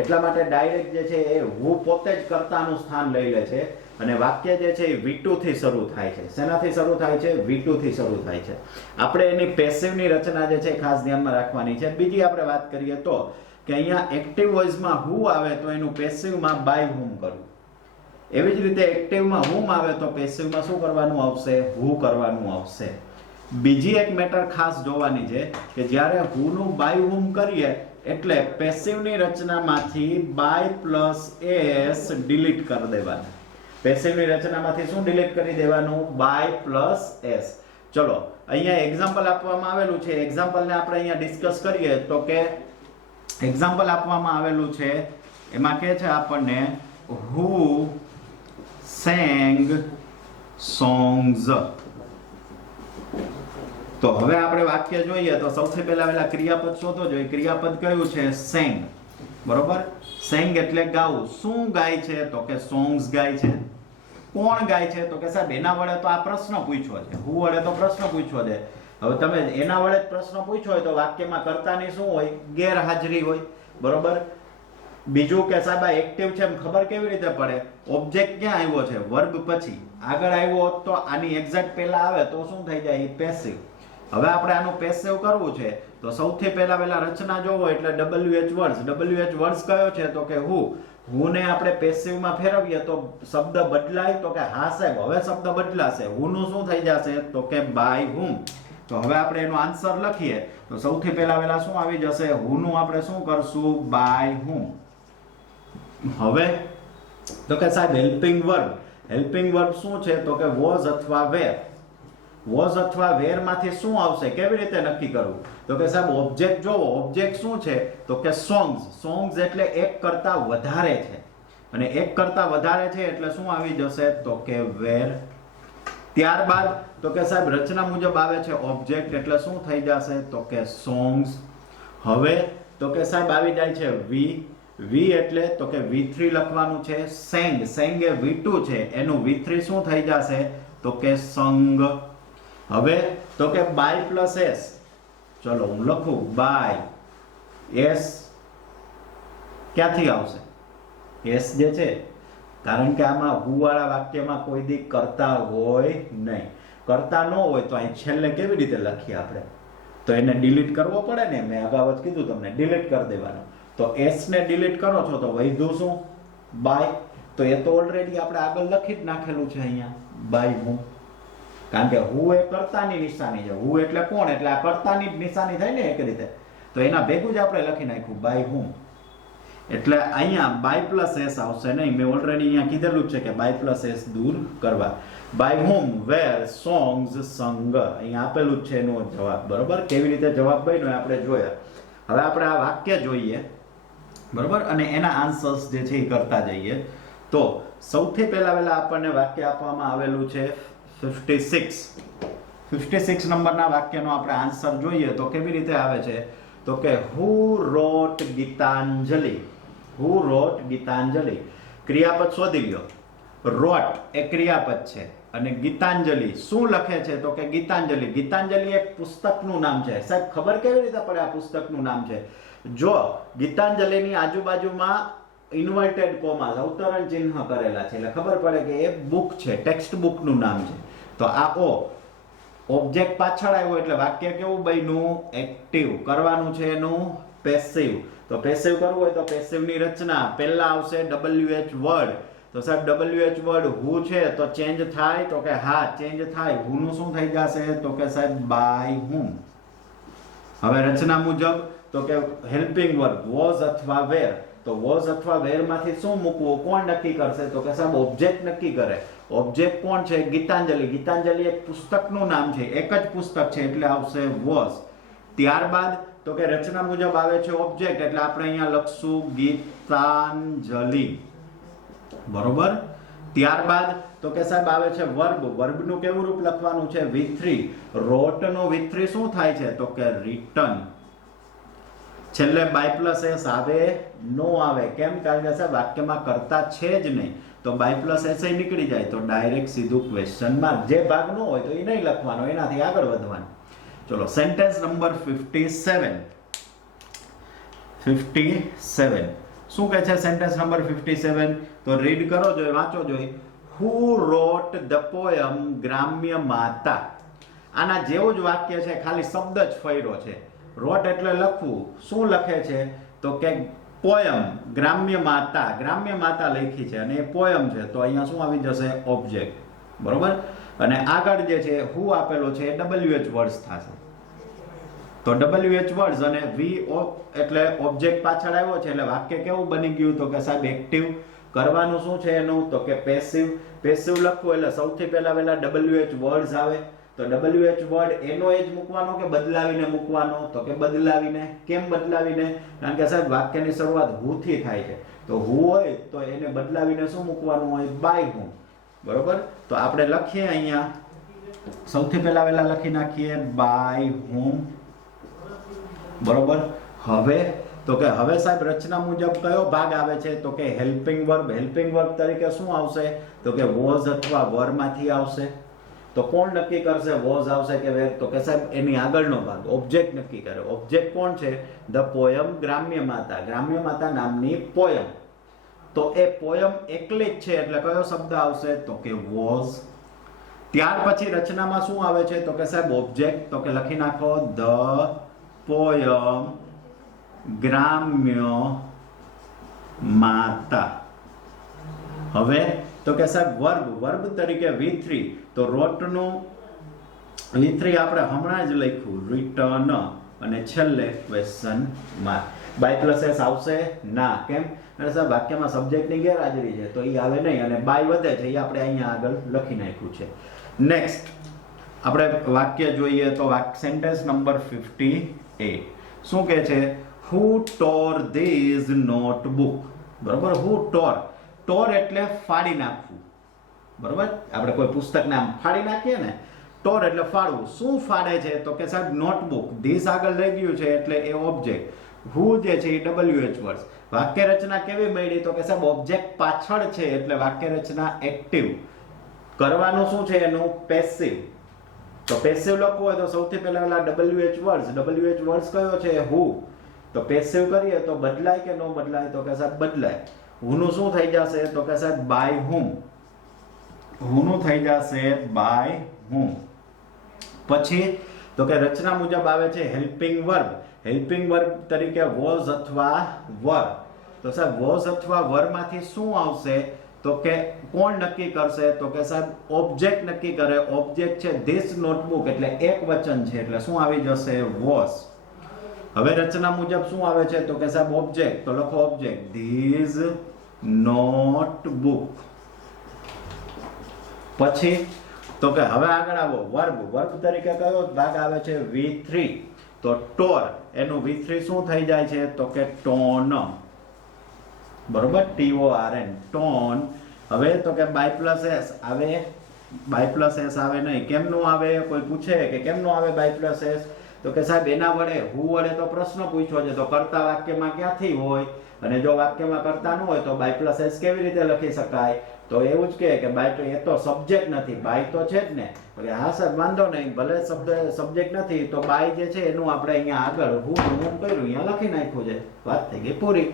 એટલા માટે ડાયરેક્ટ જે છે એ હુ પોતે જ કર્તાનું સ્થાન લઈ લે છે અને વાક્ય જે છે એ V2 થી શરૂ થાય છે. શેનાથી શરૂ થાય છે? V2 થી શરૂ થાય છે. આપણે એની પેસિવની રચના જે છે ખાસ ધ્યાનમાં રાખવાની છે. બીજી આપણે વાત કરીએ તો કે અહીંયા એક્ટિવ વોઇસમાં હુ આવે તો એનું પેસિવમાં બાય હુમ કરવું. એવી જ રીતે એક્ટિવમાં હુમ આવે તો પેસિવમાં શું કરવાનું આવશે? હુ કરવાનું આવશે. બીજી એક મેટર ખાસ જોવાની છે કે જ્યારે હુ નું બાય હુમ કરીએ એટલે પેસિવની રચનામાંથી બાય પ્લસ એસ ડિલીટ કરી દેવાનું. પેસિવની રચનામાંથી શું ડિલીટ કરી દેવાનું? By plus S. ચલો અહીંયા એક્ઝામ્પલ આપવામાં આવેલું છે. એક્ઝામ્પલને આપણે અહીંયા ડિસ્કસ કરીએ તો કે એક્ઝામ્પલ આપવામાં આવેલું છે એમાં કે છે આપણને હુ sang songs. તો હવે આપણે વાક્ય જોઈએ તો સૌથી પહેલા ક્રિયાપદ શોધો જોઈએ. ક્રિયાપદ કયું છે? sang, બરોબર. sang એટલે ગાવું. શું ગાય છે? તો કે songs ગાય છે. કોણ ગાય છે? તો કે સાહેબ એના વડે તો આ પ્રશ્ન પૂછ્યો છે. હુ વડે તો પ્રશ્ન પૂછ્યો છે. હવે તમે એના વડે જ પ્રશ્ન પૂછ્યો હોય તો વાક્યમાં કર્તાની શું હોય? ગેરહાજરી હોય, બરોબર. બીજું કે સાહેબ આ એક્ટિવ છે એમ ખબર કેવી રીતે પડે? ઓબ્જેક્ટ ક્યાં આવ્યો છે? વર્બ પછી આગળ આવ્યો હોત તો આની એક્ઝેક્ટ પહેલા આવે તો શું થઈ જાય? પેસિવ. હવે આપણે આનું પેસિવ કરવું છે તો સૌથી પહેલા રચના જોવો એટલે WH વર્ડ્સ. WH વર્ડ્સ કયો છે? તો કે હુ. હુ ને આપણે પેસિવમાં ફેરવીએ તો શબ્દ બદલાય? તો કે હા સાહેબ હવે શબ્દ બદલાશે. હુ નું શું થઈ જશે? તો કે બાય હુમ. તો હવે આપણે એનો આન્સર લખીએ તો સૌથી પહેલા શું આવી જશે? હુ નું આપણે શું કરશું? બાય હુમ. હવે તો કે સાહેબ હેલ્પિંગ વર્બ. હેલ્પિંગ વર્બ શું છે? તો કે વોઝ અથવા વેર. વોઝ અથવા વેર માંથી શું આવશે? કેવી રીતે નક્કી કરવું? તો કે સાહેબ ઓબ્જેક્ટ જોવો. ઓબ્જેક્ટ શું છે? તો કે સોંગ્સ. સોંગ્સ એટલે એક કરતા વધારે છે અને એક કરતા વધારે છે એટલે શું આવી જશે? તો કે વેર. ત્યારબાદ તો કે સાહેબ રચના મુજબ આવે છે ઓબ્જેક્ટ એટલે શું થઈ જશે? તો કે સોંગ્સ. હવે તો કે સાહેબ આવી જાય છે વી. વી એટલે તો કે V3 લખવાનું છે. sang, sang એ V2 છે એનું V3 શું થઈ જશે? તો કે સંગ. હવે તો કે બાય પ્લસ એસ. ચલો હું લખું બાય એસ. ક્યાંથી આવશે એસ જે છે? કારણ કે આમાં હુ વાળા વાક્યમાં કોઈ દી કરતા હોય નહીં. કરતા ન હોય તો અહીં છેલ્લે કેવી રીતે લખીએ આપણે? તો એને ડિલીટ કરવો પડે ને. મેં અગાઉ જ કીધું તમને ડિલીટ કરી દેવાનું. તો એસ ને ડિલીટ કરો છો તો વધ્યું શું? બાય. તો એ તો ઓલરેડી આપણે આગળ લખી જ નાખેલું છે અહીંયા બાય હુમ. કારણ કે હુ એ કર્તાની નિશાની છે. હુ એટલે કોણ? એટલે આ કર્તાની જ નિશાની થાય ને એક રીતે. તો એના ભેગું જ આપણે લખી નાખ્યું બાય હુમ. એટલે અહીંયા બાય પ્લસ એસ આવશે નહીં. મેં ઓલરેડી અહીંયા કીધેલું છે કે બાય પ્લસ એસ દૂર કરવા. બાય હોમ વેર સોંગ્સ સંગ અહીંયા આપેલું જ છે એનો જવાબ. બરોબર, કેવી રીતે જવાબ બન્યો આપણે જોયા. હવે આપણે આ વાક્ય જોઈએ, બરોબર, અને એના આન્સર્સ જે છે એ કરતા જઈએ. તો સૌથી પહેલા આપણને વાક્ય આપવામાં આવેલું છે 56 નંબરના વાક્યનો આપણે આન્સર જોઈએ તો કેવી રીતે આવે છે, તો કે હુ રોટ ગીતાંજલિ. હુ રોટ ગીતાંજલિ. ક્રિયાપદ શોધી લ્યો. રોટ એ ક્રિયાપદ છે અને ગીતાંજલિ શું લખે છે, તો કે ગીતાંજલિ. ગીતાંજલિ એક પુસ્તકનું નામ છે. સાહેબ ખબર કેવી રીતે પડે આ પુસ્તકનું નામ છે? જો ગીતાંજલિની આજુબાજુમાં ઇન્વર્ટેડ કોમા અવતરણ ચિહ્ન કરેલા છે એટલે ખબર પડે કે એ બુક છે, ટેક્સ્ટ બુકનું નામ છે. તો આ ઓબ્જેક્ટ પાછળ આવ્યો એટલે વાક્ય કેવું બન્યું? એક્ટિવ. કરવાનું છે એનું પેસિવ. તો પેસિવ કરવું હોય તો પેસિવની રચના પહેલા આવશે WH વર્ડ. તો સાહેબ WH વર્ડ હુ છે તો ચેન્જ થાય, તો કે હા ચેન્જ થાય. હુ નું શું થઈ જશે, તો કે સાહેબ બાય હુમ. હવે રચના મુજબ તો કે હેલ્પિંગ વર્બ વોઝ અથવા વેર. તો વોઝ અથવા વેર માંથી શું મૂકવું, કોણ નક્કી કરશે, તો કે સાહેબ ઓબ્જેક્ટ નક્કી કરે. ઓબ્જેક્ટ કોણ છે? ગીતાંજલિ. ગીતાંજલિ એક પુસ્તકનું નામ છે, એક જ પુસ્તક છે એટલે આવશે વોઝ. ત્યારબાદ તો કે રચના મુજબ આવે છે ઓબ્જેક્ટ એટલે આપણે અહીંયા લખશું ગીતાંજલિ. બરોબર. ત્યારબાદ તો કે સાહેબ આવે છે વર્બ. વર્બનું કેવું રૂપ લખવાનું છે? V3. રોટનો V3 શું થાય છે, તો કે રિટર્ન. છેલ્લે બાય પ્લસ એસ આવે નો આવે. કેમ? કારણ કે સાહેબ વાક્યમાં કરતા છે જ નહીં તો બાય પ્લસ એસ નીકળી જાય તો ડાયરેક્ટ સીધું ક્વેશ્ચન માર્ક. જે ભાગ ન હોય તો એ નહીં લખવાનો, એનાથી આગળ વધવાનું. ચલો સેન્ટેન્સ નંબર 57. શું કહે છે સેન્ટેન્સ નંબર 57? તો રીડ કરો જોઈએ, વાંચો જોઈએ. હુ રોટ ધ પોયમ ગ્રામ્ય માતા. આના જેવું જ વાક્ય છે, ખાલી શબ્દ જ ફેરવો છે. રોટ એટલે લખવું. શું લખે છે, તો કે પોયમ ગ્રામ્ય માતા. ગ્રામ્ય માતા લખી છે અને એ પોયમ છે તો અહીંયા શું આવી જશે? ઓબ્જેક્ટ. બરોબર. અને આગળ જે છે હુ આપેલો છે એ WH વર્ડ્સ થશે. તો WH વર્ડ્સ અને V એટલે ઓબ્જેક્ટ પાછળ આવ્યો છે એટલે વાક્ય કેવું બની ગયું, તો કે સાહેબ એક્ટિવ. કરવાનું શું છે એનું, તો કે પેસિવ. પેસિવ લખવું એટલે સૌથી પહેલા WH વર્ડ્સ આવે. તો WH વર્ડ એનો એ જ મૂકવાનો કે બદલાવીને મૂકવાનો, તો કે બદલાવીને. કેમ બદલાવીને? કારણ કે સાહેબ વાક્યની શરૂઆત હુ થી થાય છે તો હુ હોય તો એને બદલાવીને શું મૂકવાનું હોય? બાય હુમ. બરોબર. તો આપણે લખીએ અહીંયા સૌથી પહેલા લખી નાખીએ બાય હુમ. બરોબર. હવે તો કે હવે સાહેબ રચના મુજબ કયો ભાગ આવે છે, તો કે હેલ્પિંગ વર્બ. હેલ્પિંગ વર્બ તરીકે શું આવશે, તો કે વોઝ અથવા વર માંથી આવશે. તો કોણ નક્કી કરશે વોઝ આવશે કે વેર, તો કે સાહેબ એની આગળનો ભાગ ઓબ્જેક્ટ નક્કી કરે. ઓબ્જેક્ટ કોણ છે? ધ પોયમ ગ્રામ્ય માતા. ગ્રામ્ય માતા નામની પોયમ. તો એ પોયમ એકલી જ છે એટલે કયો શબ્દ આવશે, તો કે વોઝ. ત્યાર પછી રચનામાં શું આવે છે, તો કે સાહેબ ઓબ્જેક્ટ. તો કે લખી નાખો ધ પોયમ ગ્રામ્ય માતા. હવે તો કે સાહેબ વર્બ તરીકે V3. તો રોટનું V3 આપણે હમણાં જ લખ્યું રિટર્ન અને છેલ્લે question mark. By plus S આવશે ના. કેમ? અને સાહેબ વાક્યમાં સબ્જેક્ટની ગેરહાજરી છે તો એ આવે નહીં અને બાય વધે છે એ આપણે અહીંયા આગળ લખી નાખ્યું છે. નેક્સ્ટ આપણે વાક્ય જોઈએ તો સેન્ટેન્સ નંબર 58. શું કહે છે? હુ ટોર ધીઝ નોટબુક. બરોબર. હુ ટોર. ટોર એટલે ફાડી નાખવું. બરોબર. આપણે કોઈ પુસ્તકને આમ ફાડી નાખીએ ને, ટોર એટલે ફાડવું. શું ફાડે છે, તો કે સાહેબ નોટબુક. ધીસ આગળ લઈ ગયું છે એટલે એ ઓબ્જેક્ટ. હુ જે છે એ WH વર્ડ્સ. વાક્ય રચના કેવી મળી, તો કે સાહેબ ઓબ્જેક્ટ પાછળ છે એટલે વાક્ય રચના એક્ટિવ. કરવાનું શું છે એનું? પેસિવ. તો પેસિવ લખવું હોય તો સૌથી પહેલા WH વર્ડ્સ. WH વર્ડ્સ કયો છે? હુ. તો પેસિવ કરીએ તો બદલાય કે ન બદલાય, તો કે સાહેબ બદલાય. હુનું શું થઈ જશે, તો કે સાહેબ બાય હુમ. હુનું થઈ જશે બાય હુમ. પછી તો કે રચના મુજબ આવે છે હેલ્પિંગ વર્બ. હેલ્પિંગ વર્બ તરીકે વોઝ અથવા વર. તો સાહેબ વોઝ અથવા વર માંથી શું આવશે, તો કે કોણ નક્કી કરશે, તો કે સાહેબ ઓબ્જેક્ટ નક્કી કરે. ઓબ્જેક્ટ છે ધીસ નોટબુક એટલે એક વચન છે એટલે શું આવી જશે? વોઝ. હવે રચના મુજબ શું આવે છે તો કે સાહેબ ઓબ્જેક્ટ, તો લખો ઓબ્જેક્ટ ધીઝ નોટબુક. પછી તો કે હવે આગળ આવો વર્બ. વર્બ તરીકે કયો ભાગ આવે છે V3, તો ટોર. એનું V3 શું થઈ જાય છે તો કે ટોન, બરોબર, TORN, ટોન. હવે તો કે બાય પ્લસ એસ આવે, બાય પ્લસ એસ આવે નહીં. કેમનું આવે? કોઈ પૂછે કે કેમનું આવે બાય પ્લસ એસ, તો કે સાહેબ એના વડે, હું વડે તો પ્રશ્ન પૂછ્યો છે, તો કર્તા વાક્યમાં ક્યાંથી હોય, અને જો વાક્યમાં કર્તા ન હોય તો બાય પ્લસ એસ કેવી રીતે લખી શકાય? તો એવું જ કે બાય, તો એ તો સબ્જેક્ટ નથી, બાય તો છે જ ને. હા સર વાંધો નહીં, ભલે સબ્જેક્ટ નથી તો બાય જે છે એનું આપણે અહીંયા આગળ હું કર્યું, અહીંયા લખી નાખ્યું છે, વાત થઈ ગઈ પૂરી.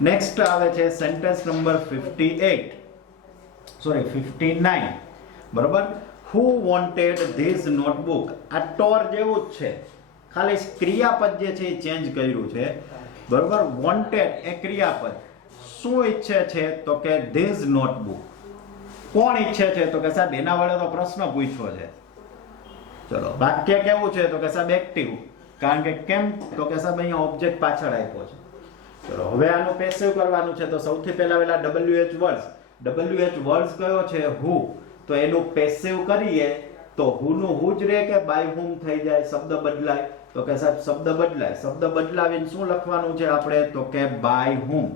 નેક્સ્ટ આવે છે સેન્ટેન્સ નંબર 59, બરોબર. હુ વોન્ટેડ ધીસ નોટબુક. આ ટોર જેવું જ છે, ખાલી ક્રિયાપદ જે છે એ ચેન્જ કર્યું છે, બરોબર. વોન્ટેડ એ ક્રિયાપદ, શું ઈચ્છે છે તો કે ધીસ નોટબુક. કોણ ઈચ્છે છે તો કે સાહેબ એના વડે તો પ્રશ્ન પૂછ્યો છે. ચલો વાક્ય કેવું છે તો કે સાહેબ એક્ટિવ, કારણ કે કેમ તો કે સાહેબ અહીંયા ઓબ્જેક્ટ પાછળ આપ્યો છે. ચલો હવે આનું પેસિવ કરવાનું છે, તો સૌથી પહેલા WH વર્ડ્સ. WH વર્ડ્સ કયો છે? હુ. તો એનું પેસિવ કરીએ તો હુ નું હુ જ રહે કે બાય હુમ થઈ જાય, શબ્દ બદલાય? તો કે સાહેબ શબ્દ બદલાય. શબ્દ બદલાવીને શું લખવાનું છે આપણે તો કે બાય હુમ.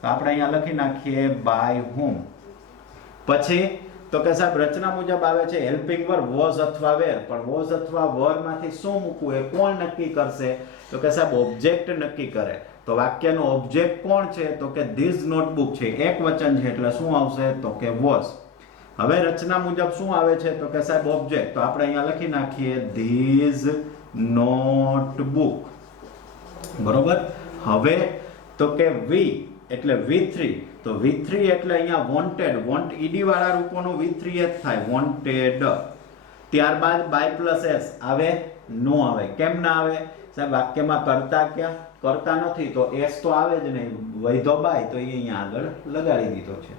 તો આપણે અહીંયા લખી નાખીએ બાય હુમ. પછી તો કે સાહેબ રચના મુજબ આવે છે હેલ્પિંગ વર્બ વોઝ અથવા વેર. પણ વોઝ અથવા વર માંથી શું મૂકવું એ કોણ નક્કી કરશે? તો કે સાહેબ ઓબ્જેક્ટ નક્કી કરે. તો વાક્યનો ઓબ્જેક્ટ કોણ છે તો કે ધીઝ નોટબુક છે, એક વચન છે એટલે શું આવશે તો કે વોઝ. હવે રચના મુજબ શું આવે છે તો કે સાહેબ ઓબ્જેક્ટ. તો આપણે અહીંયા લખી નાખીએ ધીઝ નોટબુક, બરોબર. હવે તો કે વી એટલે V3, તો V3 એટલે અહીંયા વોન્ટેડ, વોન્ટ ઈડી વાળા રૂપોનું V3 જ થાય, વોન્ટેડ. ત્યારબાદ બાય પ્લસ એસ આવે? નો આવે. કેમ ના આવે સાહેબ? વાક્યમાં કરતા ક્યાં? કરતા નથી, તો એસ તો આવે જ નહીં, વૈધો બાય, તો એ અહીંયા આગળ લગાડી દીધો છે.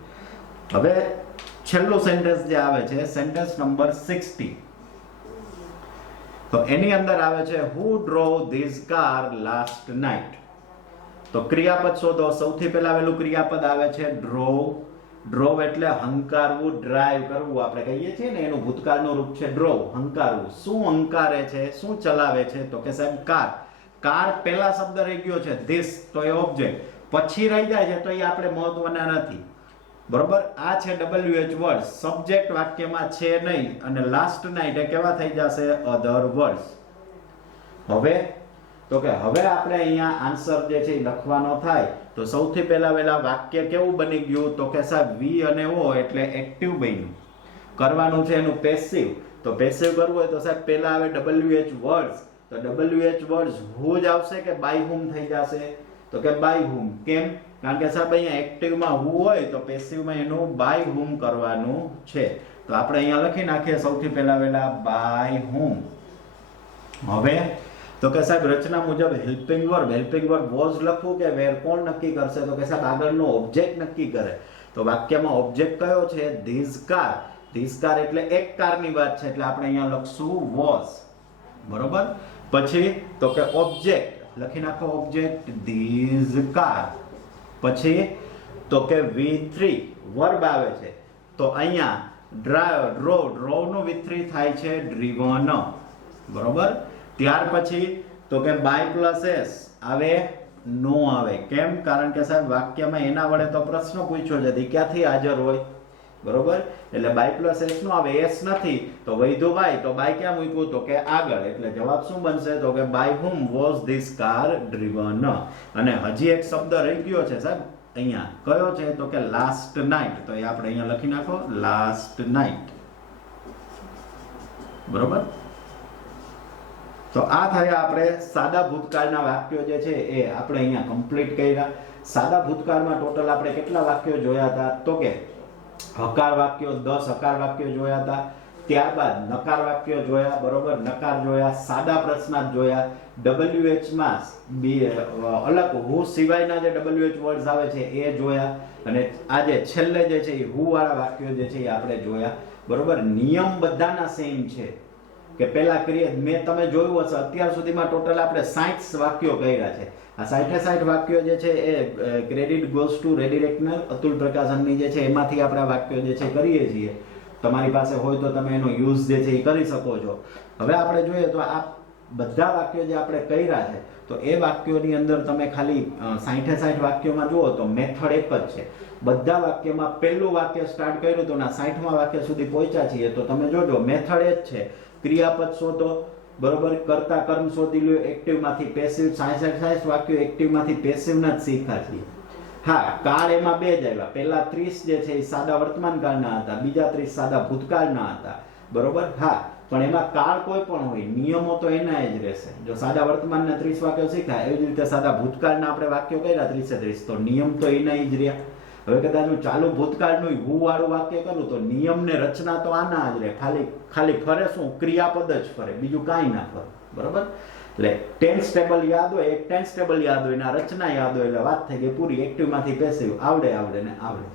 હવે છેલ્લું સેન્ટેન્સ જે આવે છે સેન્ટેન્સ નંબર 60, તો એની અંદર આવે છે who drove this car last night. તો ક્રિયાપદ શોધો. સૌથી પહેલા આવેલું ક્રિયાપદ આવે છે ડ્રોવ. ડ્રોવ એટલે હંકારવું, ડ્રાઈવ કરવું આપણે કહીએ છીએ ને, એનું ભૂતકાળનું રૂપ છે ડ્રોવ, હંકારવું. શું હંકારે છે, શું ચલાવે છે તો કે સાહેબ કાર. કાર પહેલા શબ્દ રહી ગયો છે ધીસ, તો એ ઓબ્જેક્ટ. પછી રહી જાય છે તો એ આપણે મહત્વના નથી, બરોબર. આ છે WH વર્ડ, સબ્જેક્ટ વાક્યમાં છે નહીં, અને લાસ્ટ નાઇટ એ કેવા થઈ જશે? અધર વર્ડ્સ. હવે તો કે હવે આપણે અહીંયા આન્સર જે છે લખવાનો થાય, તો સૌથી પહેલા વાક્ય કેવું બની ગયું તો કે સાહેબ વી અને ઓ એટલે એક્ટિવ બન્યું. કરવાનું છે એનું પેસિવ. તો પેસિવ કરવું હોય તો સાહેબ પહેલા આવે WH વર્ડ્સ. તો WH વર્ડ્સ હુ જ આવશે કે બાય હુમ થઈ જશે? તો કે બાય હુમ. કેમ? કારણ કે સાહેબ અહીંયા એક્ટિવમાં હુ હોય તો પેસિવમાં એનું બાય હુમ કરવાનું છે. તો આપણે અહીંયા લખી નાખીએ સૌથી પહેલા બાય હુમ. હવે તો કે સાહેબ રચના મુજબ હેલ્પિંગ વર્બ વોઝ લખવું કે વેર, કોણ નક્કી કરશે? તો કે સાહેબ આગળનો ઓબ્જેક્ટ નક્કી કરે. તો વાક્યમાં ઓબ્જેક્ટ કયો છે? This car. ધીઝ કાર એટલે એક કારની વાત છે એટલે આપણે અહીંયા લખશું વોઝ, બરોબર. પછી તો કે ઓબ્જેક્ટ લખી નાખો, ઓબ્જેક્ટ ધીઝ કાર. પછી તો કે V3 વર્બ આવે છે, તો અહીંયા ડ્રોવ નું V3 થાય છે ડ્રીવન, બરોબર. ત્યાર પછી તો કે બાય પ્લસ એસ આવે? નો આવે. કેમ? કારણ કે સાહેબ વાક્યમાં એના વડે તો પ્રશ્ન પૂછ્યો છે, ક્યાંથી હાજર હોય, બરોબર. એટલે બાય પ્લસ એસ નો આવે, એસ નથી તો વૈધો બાય, તો બાય ક્યાં મૂક્યું તો કે આગળ. એટલે જવાબ શું બનશે તો કે by whom was this car driven. અને હજી એક શબ્દ રહી ગયો છે સાહેબ અહીંયા, કયો છે તો કે લાસ્ટ નાઇટ. તો એ આપણે અહીંયા લખી નાખો લાસ્ટ નાઇટ, બરોબર. તો આ થયા આપણે સાદા ભૂતકાળના વાક્યો જે છે એ આપણે અહીંયા કમ્પ્લીટ કર્યા. સાદા ભૂતકાળમાં ટોટલ આપણે કેટલા વાક્યો જોયા હતા તો કે હકાર વાક્યો 10 હકાર વાક્યો જોયા હતા. ત્યારબાદ નકાર વાક્યો જોયા, બરોબર. નકાર જોયા, સાદા પ્રશ્નાર્થ જોયા, WH માં અલગ હુ સિવાયના જે WH વર્ડ્સ આવે છે એ જોયા, અને આજે છેલ્લે જે છે એ હુ વાળા વાક્યો જે છે એ આપણે જોયા, બરોબર. નિયમ બધાના સેમ છે, કે પેલા મેં તમે જોયું હશે અત્યાર સુધીમાં ટોટલ આપણે 60 વાક્યો કર્યા છે. આ 60 વાક્યો જે છે એ ક્રેડિટ ગોઝ ટુ રેડિરેક્ટનલ અતુલ પ્રકાશનની જે છે એમાંથી આપણે આ વાક્યો જે છે કરીએ છીએ. તમારી પાસે હોય તો તમે એનો યુઝ જે છે એ કરી શકો છો. હવે આપણે જોઈએ તો આ બધા વાક્યો જે આપણે કર્યા છે તો એ વાક્યોની અંદર તમે ખાલી 60 વાક્યોમાં જુઓ તો મેથડ એક જ છે. બધા વાક્યમાં પહેલું વાક્ય સ્ટાર્ટ કર્યું તો ના 60મા વાક્ય સુધી પહોંચ્યા છીએ તો તમે જોજો મેથડ એ જ છે. ક્રિયાપદ શોધો, બરોબર, કરતા કર્મ શોધી લ્યો, એક્ટિવ માંથી પેસિવ. 60 વાક્યો એક્ટિવ માંથી પેસિવ ના જ શીખ્યા છીએ. હા, કાળ એમાં બે જ આવ્યા. પહેલા 30 જે છે એ સાદા વર્તમાન કાળના હતા, બીજા 30 સાદા ભૂતકાળના હતા, બરોબર. હા, પણ એમાં કાળ કોઈ પણ હોય, નિયમો તો એના જ રહેશે. જો સાદા વર્તમાનના 30 વાક્યો શીખ્યા એવી જ રીતે સાદા ભૂતકાળના આપણે વાક્યો કર્યા 30 તો નિયમ તો એના જ રહ્યા. હવે કદાચ હું ચાલુ ભૂતકાળનું હું વાળું વાક્ય કરું તો નિયમ ને રચના તો આના જ રહે. ખાલી ફરે શું? ક્રિયાપદ જ ફરે, બીજું કાંઈ ના ફરે, બરોબર. એટલે ટેન્સ ટેબલ યાદ હોય, એક ટેન્સ ટેબલ યાદ હોય ને રચના યાદ હોય એટલે વાત થઈ ગઈ પૂરી. એક્ટિવ માંથી પેસિવ આવડે ને આવડે.